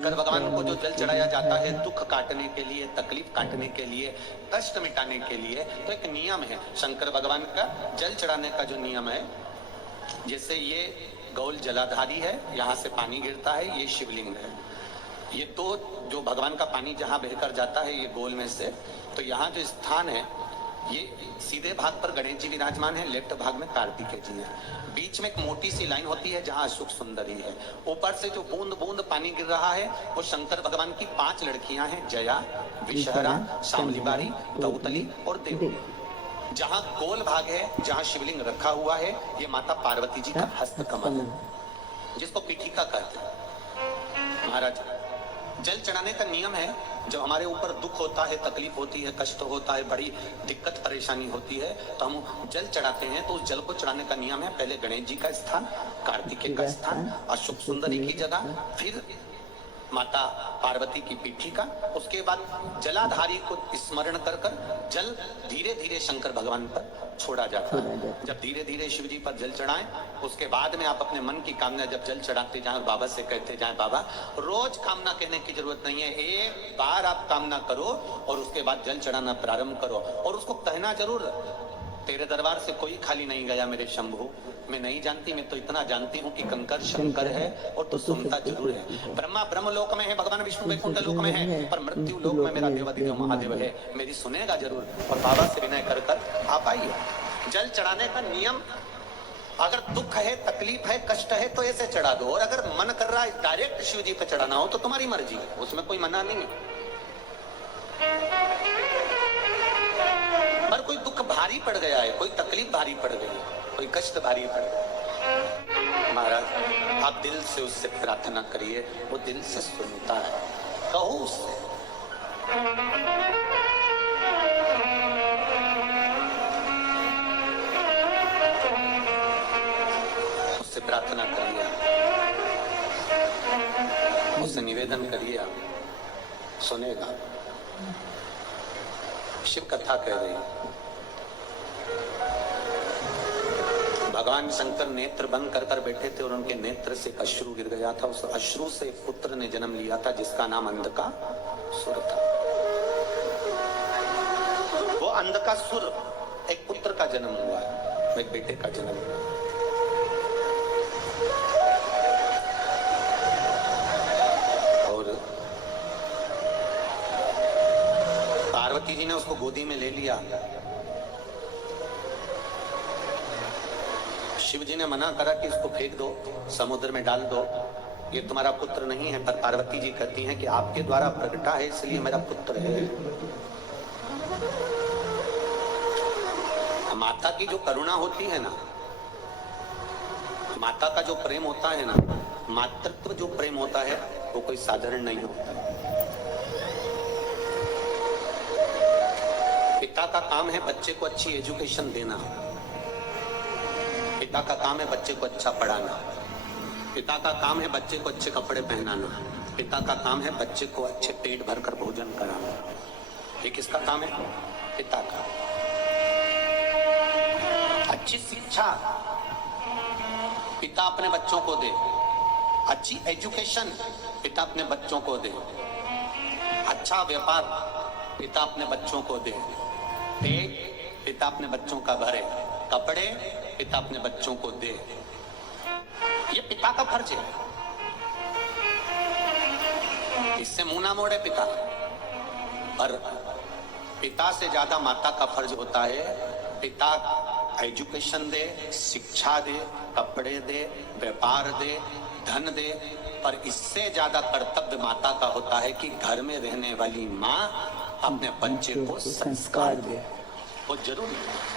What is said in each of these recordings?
शंकर भगवान को जो जल चढ़ाया जाता है दुख काटने के लिए, तकलीफ काटने के लिए, कष्ट मिटाने के लिए, तो एक नियम है शंकर भगवान का जल चढ़ाने का जो नियम है। जैसे ये गौल जलाधारी है, यहाँ से पानी गिरता है, ये शिवलिंग है। ये तो जो भगवान का पानी जहाँ बहकर जाता है ये गोल में से, तो यहाँ जो स्थान है ये सीधे भाग पर गणेश जी विराजमान है, लेफ्ट भाग में कार्तिकेय जी है। बीच में एक मोटी सी लाइन होती है जहाँ अशोक सुंदरी है। ऊपर से जो बूंद बूंद पानी गिर रहा है वो शंकर भगवान की 5 लड़कियां हैं, जया, विषहरा, शामलीबारी, दौतली और देवी। जहाँ गोल भाग है, जहाँ शिवलिंग रखा हुआ है, ये माता पार्वती जी का हस्त कमल है, जिसको पीठिका कहते हैं। महाराज जल चढ़ाने का नियम है, जब हमारे ऊपर दुख होता है, तकलीफ होती है, कष्ट होता है, बड़ी दिक्कत परेशानी होती है, तो हम जल चढ़ाते हैं। तो उस जल को चढ़ाने का नियम है, पहले गणेश जी का स्थान, कार्तिकेय का स्थान, अशोक सुंदरी की जगह, फिर माता पार्वती की पीठिका, उसके बाद जलाधारी को स्मरण कर कर जल धीरे धीरे शंकर भगवान पर छोड़ा जाता है। जब धीरे धीरे शिव जी पर जल चढ़ाएं, उसके बाद में आप अपने मन की कामना जब जल चढ़ाते जाएं, बाबा से कहते जाएं, बाबा रोज कामना कहने की जरूरत नहीं है, एक बार आप कामना करो और उसके बाद जल चढ़ाना प्रारंभ करो। और उसको कहना जरूर, तेरे दरबार से कोई खाली नहीं गया मेरे शंभू, मैं नहीं जानती, मैं तो इतना जानती हूँ कि कंकर शंकर है और तो सुनता जरूर है। ब्रह्मा ब्रह्म लोक में है, भगवान विष्णु वैकुंठ लोक में है, पर मृत्यु लोक में मेरा देवाधिदेव महादेव है, मेरी सुनेगा जरूर। और बाबा से विनय कर कर आप आइए। जल चढ़ाने का नियम, अगर दुख है, तकलीफ है, कष्ट है तो ऐसे चढ़ा दो, और अगर मन कर रहा है डायरेक्ट शिव जी पे चढ़ाना हो तो तुम्हारी मर्जी है, उसमें कोई मना नहीं है। पर कोई दुख भारी पड़ गया है, कोई तकलीफ भारी पड़ गई है, कोई कष्ट भारी पड़ गया, महाराज आप दिल से उससे प्रार्थना करिए, वो दिल से सुनता है। कहो उससे, उससे प्रार्थना करिए, उससे निवेदन करिए, आप सुनेगा। शिव कथा कह रही है, भगवान शंकर नेत्र बंद कर कर बैठे थे और उनके नेत्र से एक अश्रु गिर गया था। उस अश्रु से एक पुत्र ने जन्म लिया था जिसका नाम अंधकासुर था। वो अंधकासुर, एक पुत्र का जन्म हुआ, एक बेटे का जन्म हुआ। और पार्वती जी ने उसको गोदी में ले लिया। शिव जी ने मना करा कि इसको फेंक दो, समुद्र में डाल दो, ये तुम्हारा पुत्र नहीं है। पर पार्वती जी कहती हैं कि आपके द्वारा प्रगटा है इसलिए मेरा पुत्र है। माता की जो करुणा होती है ना, माता का जो प्रेम होता है ना, मातृत्व जो प्रेम होता है वो कोई साधारण नहीं होता। पिता का काम है बच्चे को अच्छी एजुकेशन देना, पिता का काम है बच्चे को अच्छा पढ़ाना, पिता का काम है बच्चे को अच्छे कपड़े पहनाना, पिता का काम है बच्चे को अच्छे पेट भरकर भोजन कराना। ये किसका काम है? पिता का। अच्छी शिक्षा पिता अपने बच्चों को दे, अच्छी एजुकेशन पिता अपने बच्चों को दे, अच्छा व्यापार पिता अपने बच्चों को दे, पेट पिता अपने बच्चों का भरे, कपड़े पिता अपने बच्चों को दे। ये पिता का फर्ज है, इससे मुंह ना मोड़े पिता। पर पिता से ज्यादा माता का फर्ज होता है, पिता एजुकेशन दे, शिक्षा दे, कपड़े दे, व्यापार दे, धन दे, पर इससे ज्यादा कर्तव्य माता का होता है कि घर में रहने वाली माँ अपने बच्चे को संस्कार दे। वो जरूरी है।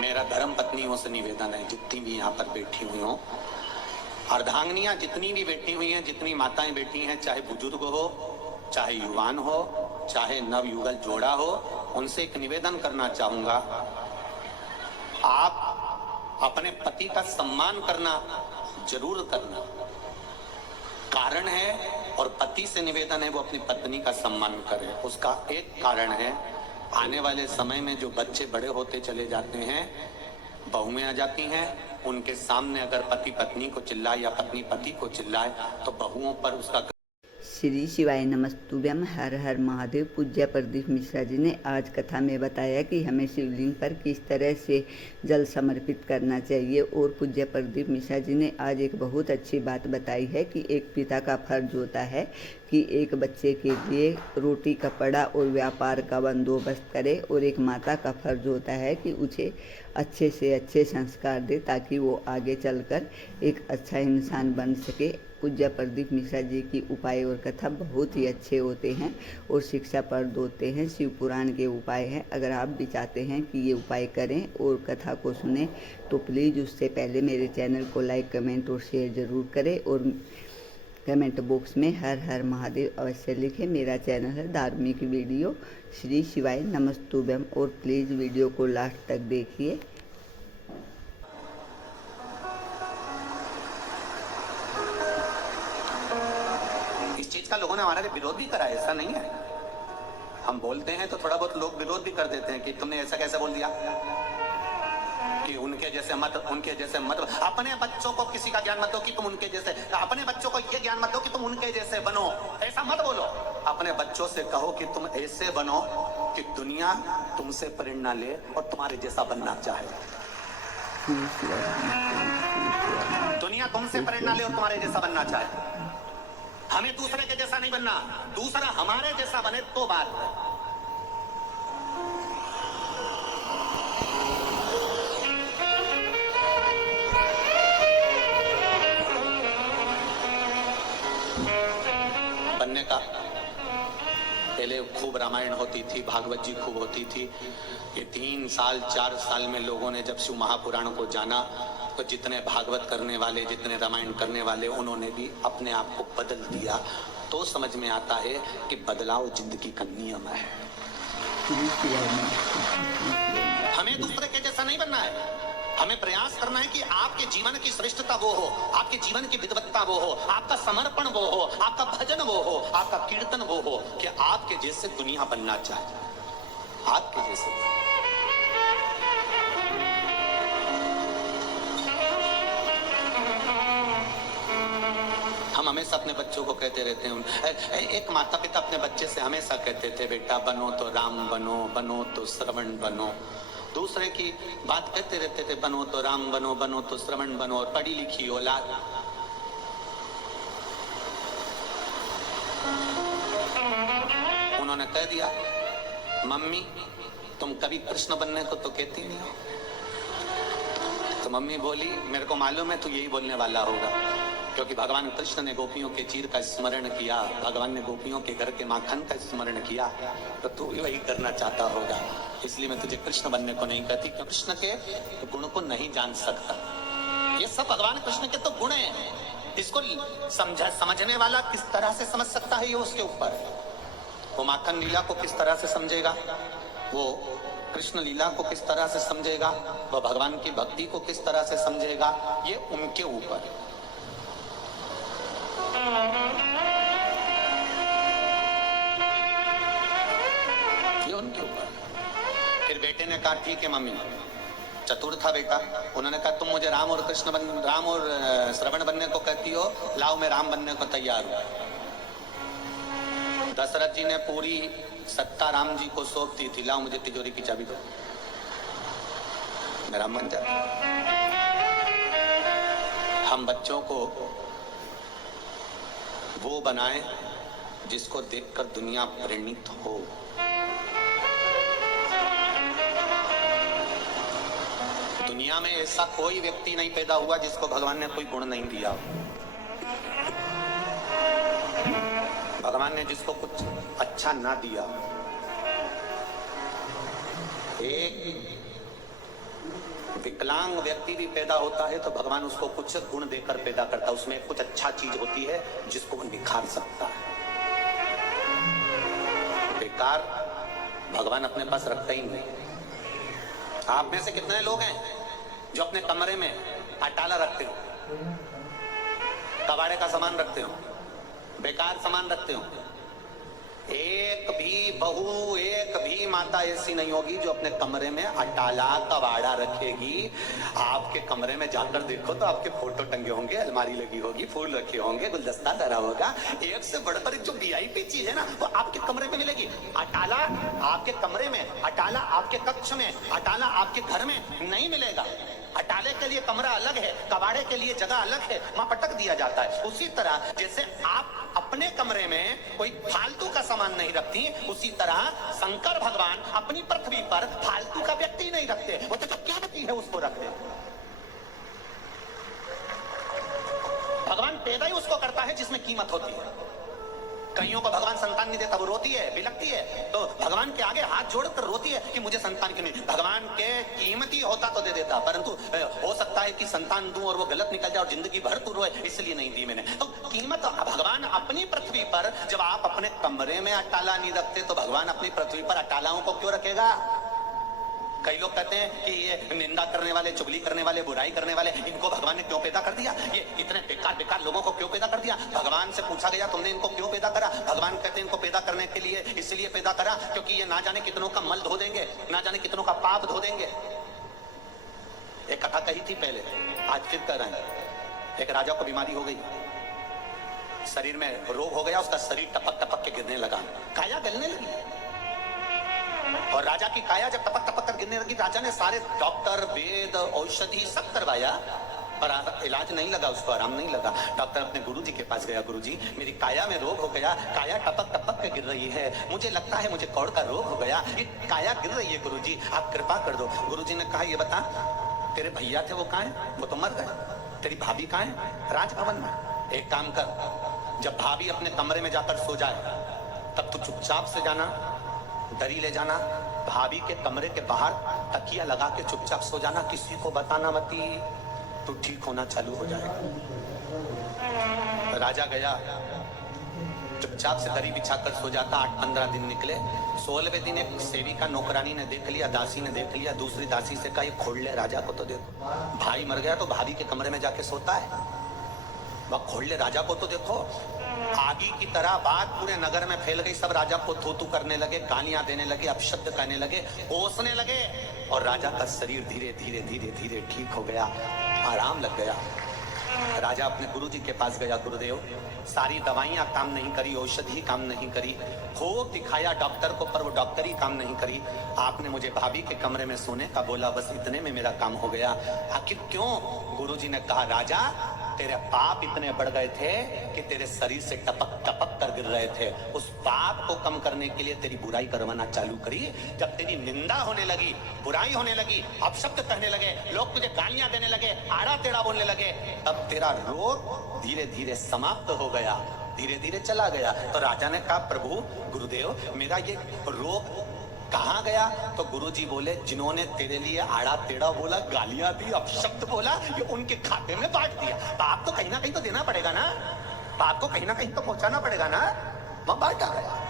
मेरा धर्म पत्नियों से निवेदन है, जितनी भी यहाँ पर बैठी हुई हो, अर्धांगिनियां जितनी भी बैठी हुई हैं, जितनी माताएं बैठी हैं, चाहे बुजुर्ग हो, चाहे युवान हो, चाहे नवयुगल जोड़ा हो, उनसे एक निवेदन करना चाहूंगा, आप अपने पति का सम्मान करना जरूर करना। कारण है और पति से निवेदन है वो अपनी पत्नी का सम्मान करे। उसका एक कारण है, आने वाले समय में जो बच्चे बड़े होते चले जाते हैं, बहुएं आ जाती हैं, उनके सामने अगर पति पत्नी को चिल्लाए या पत्नी पति को चिल्लाए तो बहुओं पर उसका। श्री शिवाय नमस्तुभ्यम। हर हर महादेव। पूज्य प्रदीप मिश्रा जी ने आज कथा में बताया कि हमें शिवलिंग पर किस तरह से जल समर्पित करना चाहिए। और पूज्य प्रदीप मिश्रा जी ने आज एक बहुत अच्छी बात बताई है कि एक पिता का फर्ज होता है कि एक बच्चे के लिए रोटी कपड़ा और व्यापार का बंदोबस्त करे, और एक माता का फर्ज होता है कि उसे अच्छे से अच्छे संस्कार दे ताकि वो आगे चलकर एक अच्छा इंसान बन सके। पूज्य प्रदीप मिश्रा जी की उपाय और कथा बहुत ही अच्छे होते हैं और शिक्षाप्रद होते हैं, शिव पुराण के उपाय हैं। अगर आप भी चाहते हैं कि ये उपाय करें और कथा को सुने तो प्लीज़ उससे पहले मेरे चैनल को लाइक, कमेंट और शेयर ज़रूर करें, और कमेंट बॉक्स में हर हर महादेव अवश्य लिखें। मेरा चैनल है धार्मिक वीडियो श्री शिवाय नमस्तुभ्यम, और प्लीज़ वीडियो को लास्ट तक देखिए। इस चीज का लोगों ने हमारे विरोध भी करा है, ऐसा नहीं है। हम बोलते हैं तो थोड़ा बहुत लोग विरोध भी कर देते हैं कि तुमने ऐसा कैसे बोल दिया, कि उनके जैसे मत, उनके जैसे मत। अपने बच्चों को किसी का ज्ञान मत दो कि तुम उनके जैसे, अपने बच्चों को ये ज्ञान मत दो कि तुम उनके जैसे बनो, ऐसा मत बोलो। अपने बच्चों से कहो कि तुम ऐसे बनो कि दुनिया तुमसे प्रेरणा ले और तुम्हारे जैसा बनना चाहे। दुनिया तुमसे प्रेरणा ले और तुम्हारे जैसा बनना चाहे। हमें दूसरे के जैसा नहीं बनना, दूसरा हमारे जैसा बने तो बात है। बनने का पहले खूब रामायण होती थी, भागवत जी खूब होती थी। ये 3 साल 4 साल में लोगों ने जब शिव महापुराण को जाना तो जितने भागवत करने वाले, जितने रामायण करने वाले, उन्होंने भी अपने आप को बदल दिया। तो समझ में आता है कि बदलाव जिंदगी का नियम है। हमें दूसरे के जैसा नहीं बनना है, हमें प्रयास करना है कि आपके जीवन की श्रेष्ठता वो हो, आपके जीवन की विद्वत्ता वो हो, आपका समर्पण वो हो, आपका भजन वो हो, आपका कीर्तन वो हो कि आपके जैसे दुनिया बनना चाहे, आपके जैसे। हम हमेशा अपने बच्चों को कहते रहते हैं, एक माता पिता अपने बच्चे से हमेशा कहते थे, बेटा बनो तो राम बनो, बनो तो श्रवण बनो। दूसरे की बात कहते रहते थे, बनो तो राम बनो, बनो तो श्रवण बनो। और पढ़ी लिखी औलाद उन्होंने कह दिया, मम्मी तुम कभी कृष्ण बनने को तो कहती नहीं हो। तो मम्मी बोली, मेरे को मालूम है तू यही बोलने वाला होगा, क्योंकि भगवान कृष्ण ने गोपियों के चीर का स्मरण किया, भगवान ने गोपियों के घर के माखन का स्मरण किया, तो तू भी वही करना चाहता होगा। इसलिए मैं तुझे कृष्ण बनने को नहीं कहती, क्योंकि कृष्ण के गुण को नहीं जान सकता। ये सब भगवान कृष्ण के तो गुण हैं, इसको समझने वाला किस तरह से समझ सकता है ये उसके ऊपर है। वो माखन लीला को किस तरह से समझेगा, वो कृष्ण लीला को किस तरह से समझेगा, वो भगवान की भक्ति को किस तरह से समझेगा, ये उनके ऊपर है। ये उनके ऊपर। फिर बेटे ने कहा, ठीक है मम्मी, चतुर था बेटा, उन्होंने कहा तुम मुझे राम और राम और श्रवण बनने को कहती हो, लाओ मैं राम बनने को तैयार हूं। दशरथ जी ने पूरी सत्ता राम जी को सौंप दी थी, लाओ मुझे तिजोरी की चाबी दो, मैं राम बन जाता। हम बच्चों को वो बनाएं जिसको देखकर दुनिया प्रेरित हो। दुनिया में ऐसा कोई व्यक्ति नहीं पैदा हुआ जिसको भगवान ने कोई गुण नहीं दिया। भगवान ने जिसको कुछ अच्छा ना दिया, एक विकलांग व्यक्ति भी पैदा होता है तो भगवान उसको कुछ गुण देकर पैदा करता है, उसमें कुछ अच्छा चीज होती है जिसको वो निखार सकता है। बेकार भगवान अपने पास रखता ही नहीं। आप में से कितने लोग हैं जो अपने कमरे में अटाला रखते हो, कबाड़े का सामान रखते हो, बेकार सामान रखते हो। एक भी बहू, एक भी माता ऐसी नहीं होगी जो अपने कमरे में अटाला कबाड़ा रखेगी। आपके कमरे में जाकर देखो तो आपके फोटो टंगे होंगे, अलमारी लगी होगी, फूल रखे होंगे, गुलदस्ता धरा होगा। एक से बढ़कर जो वीआईपी चीज है ना वो आपके कमरे में मिलेगी। अटाला आपके कमरे में, अटाला आपके कक्ष में, अटाला आपके घर में नहीं मिलेगा। अटाले के लिए कमरा अलग है, कबाड़े के लिए जगह अलग है, वहां पटक दिया जाता है। उसी तरह जैसे आप अपने कमरे में कोई फालतू का सामान नहीं रखती, उसी तरह शंकर भगवान अपनी पृथ्वी पर फालतू का व्यक्ति नहीं रखते, वो तो जो कीमती है उसको रखते। भगवान पैदा ही उसको करता है जिसमें कीमत होती है। कईयों को भगवान संतान नहीं देता, वो रोती है, बिलकती है, तो भगवान के आगे हाथ जोड़कर रोती है कि मुझे संतान क्यों नहीं। भगवान के कीमती होता तो दे देता, परंतु हो सकता है कि संतान दूं और वो गलत निकल जाए और जिंदगी भर तू रोए, इसलिए नहीं दी मैंने। तो कीमत भगवान अपनी पृथ्वी पर, जब आप अपने कमरे में अटाला नहीं रखते तो भगवान अपनी पृथ्वी पर अटालाओं को क्यों रखेगा। कई लोग कहते हैं कि ये निंदा करने वाले, चुगली करने वाले, बुराई करने वाले, इनको भगवान ने क्यों पैदा कर दिया, ये इतने बेकार बेकार लोगों को क्यों पैदा कर दिया। भगवान से पूछा गया तुमने इनको क्यों पैदा करा, भगवान कहते हैं इनको पैदा करने के लिए इसलिए पैदा करा क्योंकि ये ना जाने कितनों का मल धो देंगे, ना जाने कितनों का पाप धो देंगे। एक कथा कही थी पहले, आज फिर कर रहे हैं। एक राजा को बीमारी हो गई, शरीर में रोग हो गया, उसका शरीर टपक टपक के गिरने लगा, काया गलने लगी। और राजा की काया जब टपक टपक कर गिरने लगी, राजा ने सारे डॉक्टर, वेद, औषधि सब करवाया और इलाज नहीं लगा, उसको आराम नहीं लगा। डॉक्टर अपने गुरुजी के पास गया, गुरुजी मेरी काया में रोग हो गया, काया टपक टपक के गिर रही है, मुझे लगता है मुझे कौड़ का रोग हो गया, ये काया गिर रही है गुरुजी, आप कृपा कर दो। गुरुजी ने कहा ये बता तेरे भैया थे वो कहाँ हैं, वो तो मर गए, तेरी भाभी कहाँ है, राजभवन में। एक काम कर, जब भाभी अपने कमरे में जाकर सो जाए तब तू चुपचाप से जाना, दरी ले जाना, भाभी के कमरे के बाहर तकिया लगा के चुपचाप सो जाना, किसी को बताना मती, तो ठीक होना चालू हो जाएगा। राजा गया, चुपचाप से दरी बिछाकर सो जाता। 8-15 दिन निकले। 16वें दिन एक सेविका नौकरानी ने देख लिया, दासी ने देख लिया, दूसरी दासी से कहा ये खोल ले राजा को तो देखो। भाई मर गया तो भाभी के कमरे में जाके सोता है, वह खोल ले राजा को तो देखो। आगी की तरह बात पूरे नगर में फैल गई, सब राजा को थू करने लगे, गालियां देने लगे, अपशब्द कहने लगे, कोसने लगे और राजा का शरीर धीरे धीरे धीरे धीरे ठीक हो गया, आराम लग गया। राजा अपने गुरुजी के पास गया, गुरुदेव सारी दवाइयां काम नहीं करी, औषधि काम नहीं करी, खूब दिखाया डॉक्टर को पर वो डॉक्टर ही काम नहीं करी, आपने मुझे भाभी के कमरे में सोने का बोला, बस इतने में मेरा काम हो गया। आखिर क्यों? गुरुजी ने कहा राजा तेरे पाप इतने बढ़ गए थे कि तेरे शरीर से टपक टपक कर गिर रहे थे, उस पाप को कम करने के लिए तेरी बुराई करवाना चालू करी। जब तेरी निंदा होने लगी, बुराई होने लगी, अपशब्द कहने लगे, लोग तुझे गालियां देने लगे, आड़ा टेढ़ा बोलने लगे, तब तेरा रोग धीरे धीरे समाप्त हो गया, धीरे धीरे चला गया। तो राजा ने कहा प्रभु गुरुदेव मेरा ये रोग कहाँ गया? तो गुरुजी बोले जिन्होंने तेरे लिए आड़ा टेढ़ा बोला, गालियां दी, अपशब्द बोला, ये उनके खाते में बांट दिया। पाप तो कहीं ना कहीं तो देना पड़ेगा ना, पाप को कहीं ना कहीं तो पहुंचाना पड़ेगा ना, वह बांटा गया।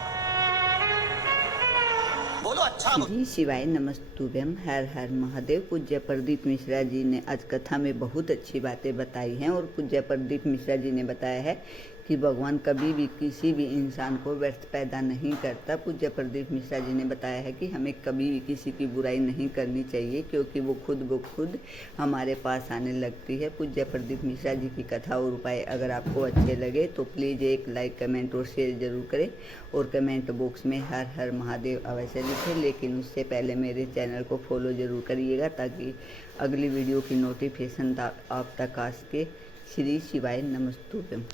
बोलो अच्छा। श्री शिवाय नमस्तुभ्यम, हर हर महादेव। पूज्य प्रदीप मिश्रा जी ने आज कथा में बहुत अच्छी बातें बताई हैं और पूज्य प्रदीप मिश्रा जी ने बताया है कि भगवान कभी भी किसी भी इंसान को व्यर्थ पैदा नहीं करता। पूज्य प्रदीप मिश्रा जी ने बताया है कि हमें कभी भी किसी की बुराई नहीं करनी चाहिए क्योंकि वो खुद ब खुद हमारे पास आने लगती है। पूज्य प्रदीप मिश्रा जी की कथा और उपाय अगर आपको अच्छे लगे तो प्लीज़ एक लाइक, कमेंट और शेयर ज़रूर करें और कमेंट बॉक्स में हर हर महादेव अवश्य लिखें। लेकिन उससे पहले मेरे चैनल को फॉलो ज़रूर करिएगा ताकि अगली वीडियो की नोटिफिकेशन आप तक आ सके। श्री शिवाय नमस्तुभ्यम।